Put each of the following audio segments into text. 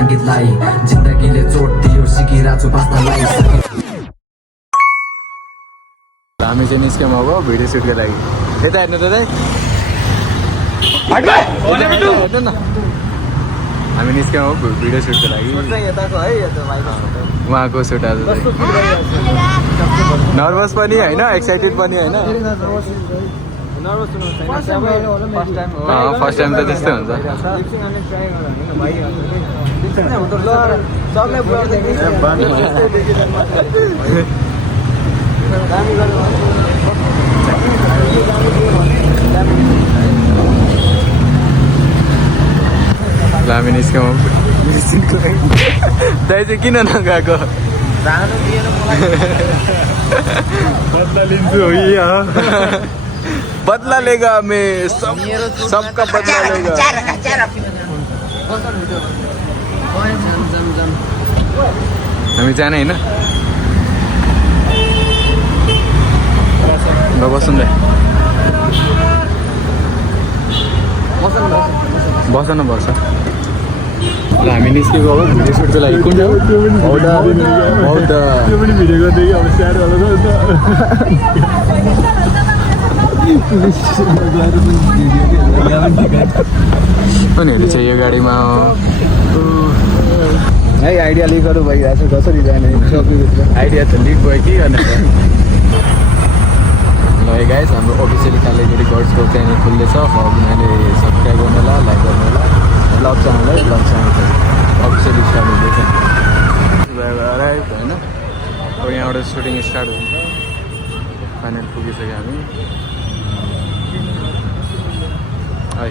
सङ्गीतलाई जिन्दगीले चोट दियो सिकिरहेछु बाँच्नलाई हामी चाहिँ निस्क्यौँ अब भिडियो सुटको लागि यता हेर्नु त हेर्नु न हामी निस्क्यौँ अब भिडियो सुटको लागि उहाँको सुट आज नर्भस पनि होइन एक्साइटेड पनि होइन फर्स्ट टाइम त त्यस्तै हुन्छ हामी निस्क्यौँ दाइ चाहिँ किन नगएको बदला लिन्छु बदला लेगा मैं सबका बदला लेगा हामी जाने होइन बस्नु बस न बस ल हामी निस्केको अब भिडियो सुटको लागि कुन उनीहरू चाहिँ यो गाडीमा है आइडिया लिकहरू भइरहेको छ कसरी जाने आइडिया त लिक भयो कि अन्त ल गाइस हाम्रो अफिसियली कालेगुडी गर्ल्सको च्यानल खुल्दैछ उनीहरूले सब्सक्राइब गर्नु होला लाइक गर्नु होला ब्लग च्यानल अफिसियली स्टार्ट हुँदैछ होइन अब यहाँबाट सुटिङ स्टार्ट हुन्छ फाइनल पुगिसक्यो हामी है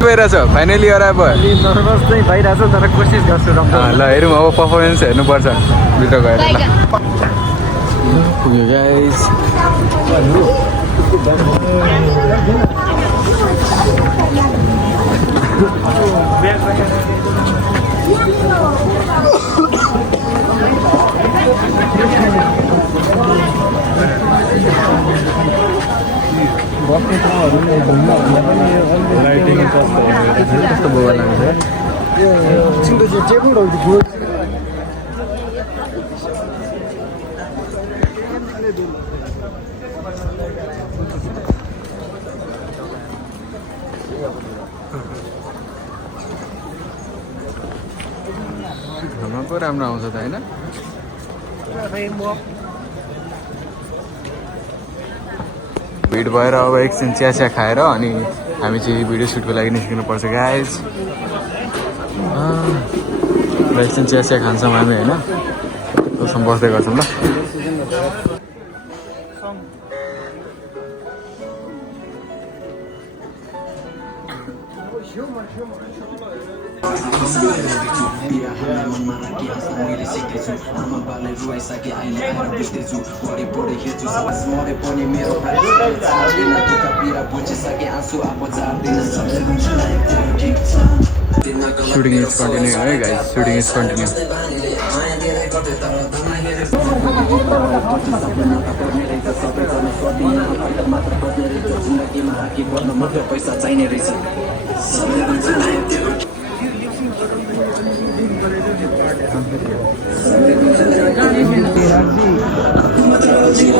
भइरहेछ फाइनली अराइभ नर्भस चाहिँ भइरहेछ तर कोसिस गर्छु ल हेरौँ अब पर्फर्मेन्स हेर्नुपर्छ भित्र गएर पुग्यो गाइस लाइटिङ कस्तो बोवा लाग्छ हाम्रो पो राम्रो आउँछ त होइन भिड भएर अब एकछिन चिया खाएर अनि हामी चाहिँ भिडियो सुटको लागि निस्किनु पर्छ गाइज एकछिन चिया खान्छौँ हामी होइन त्यसमा बस्दै गर्छौँ ल Shooting is continuing, right guys? Shooting is continuing.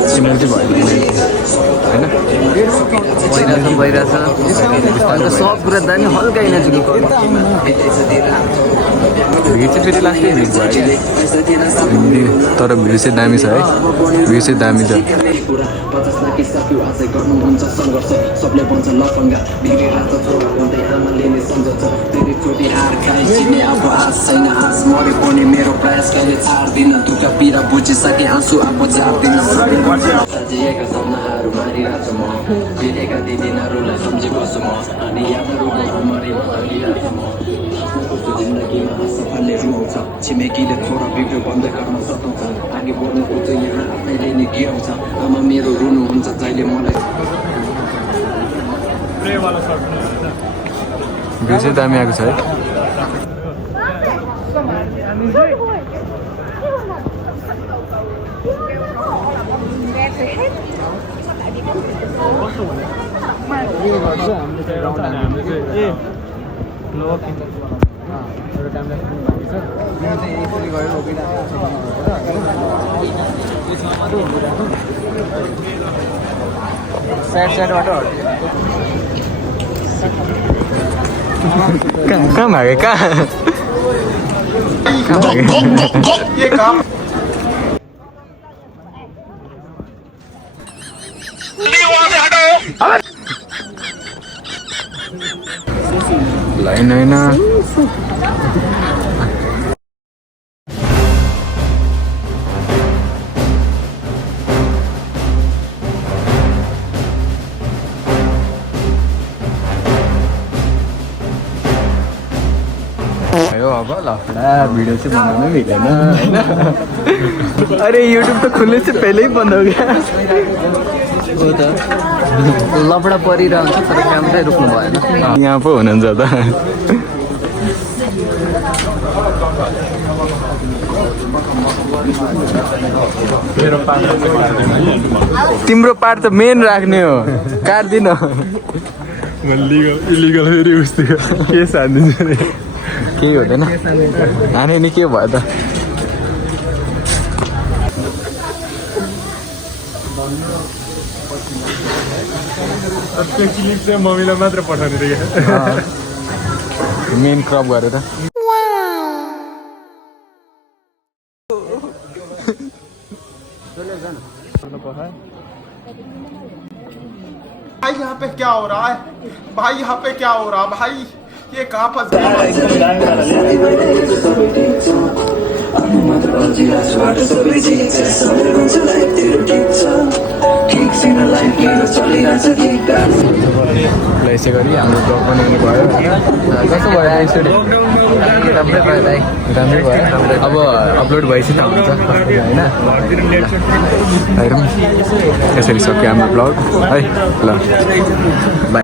Synergy भयो होइन भइरहेछ अन्त सब कुरा दामी हल्का इनर्जी भिड चाहिँ फेरि लास्टै भिड भयो तर भिड चाहिँ दामी छ है भिड चाहिँ दामी छ मेरो प्रयास कहिले छाड्दिन दुःख पीडा बुझिसके आँसु आफू झार्दिन सजिएका सपनाहरू मारिरहेको छु म बितेका ती दिनहरूलाई सम्झिबस्छु म अनि यादहरू मरिरहेको म जिन्दगीमा असफलले रुवाउँछ छिमेकीले थोडा बिग्रो बन्द गर्न सताउँछ अघि बढ्नु खोज्छ यहाँ आफैले नै गिराउँछ आमा मेरो रुनुहुन्छ जहिले मलाई भ्यू चाहिँ दामी आएको छ है एउटा टाइम ल्याप्स पनि भएको छ यो चाहिँ यसरी गरेर रोकिरहेको छ साइड साइडबाट कहाँ भागे कहाँ लाइन होइन अब लफडा भिडियो चाहिँ बनाउनै मिलेन होइन अरे युट्युब त खुल्ने चाहिँ पहिल्यै बन्द हो क्या हो त लफडा परिरहन्छ तर क्यामेरै रोक्नु भएन यहाँ पो हुनुहुन्छ त तिम्रो पार्ट त मेन राख्ने हो काट्दिन इलिगल फेरि उस्तो के हानिदिन्छ अरे केही हुँदैन हाने नि के भयो त त्यो क्लिप चाहिँ मम्मीलाई मात्र पठाउने रहेछ मेन क्रप गरेर भाई यहाँ पे क्या हो रहा है भाई यहाँ पे क्या हो रहा है भाई ये कहाँ फंस गया यसै गरी हाम्रो ब्लग बनाउनु भयो कस्तो भयो स्टुडियो राम्रै भयो दाइ राम्रै भयो अब अपलोड भएपछि थाहा हुन्छ होइन हेरौँ यसरी सक्यो हाम्रो ब्लग है ल बाई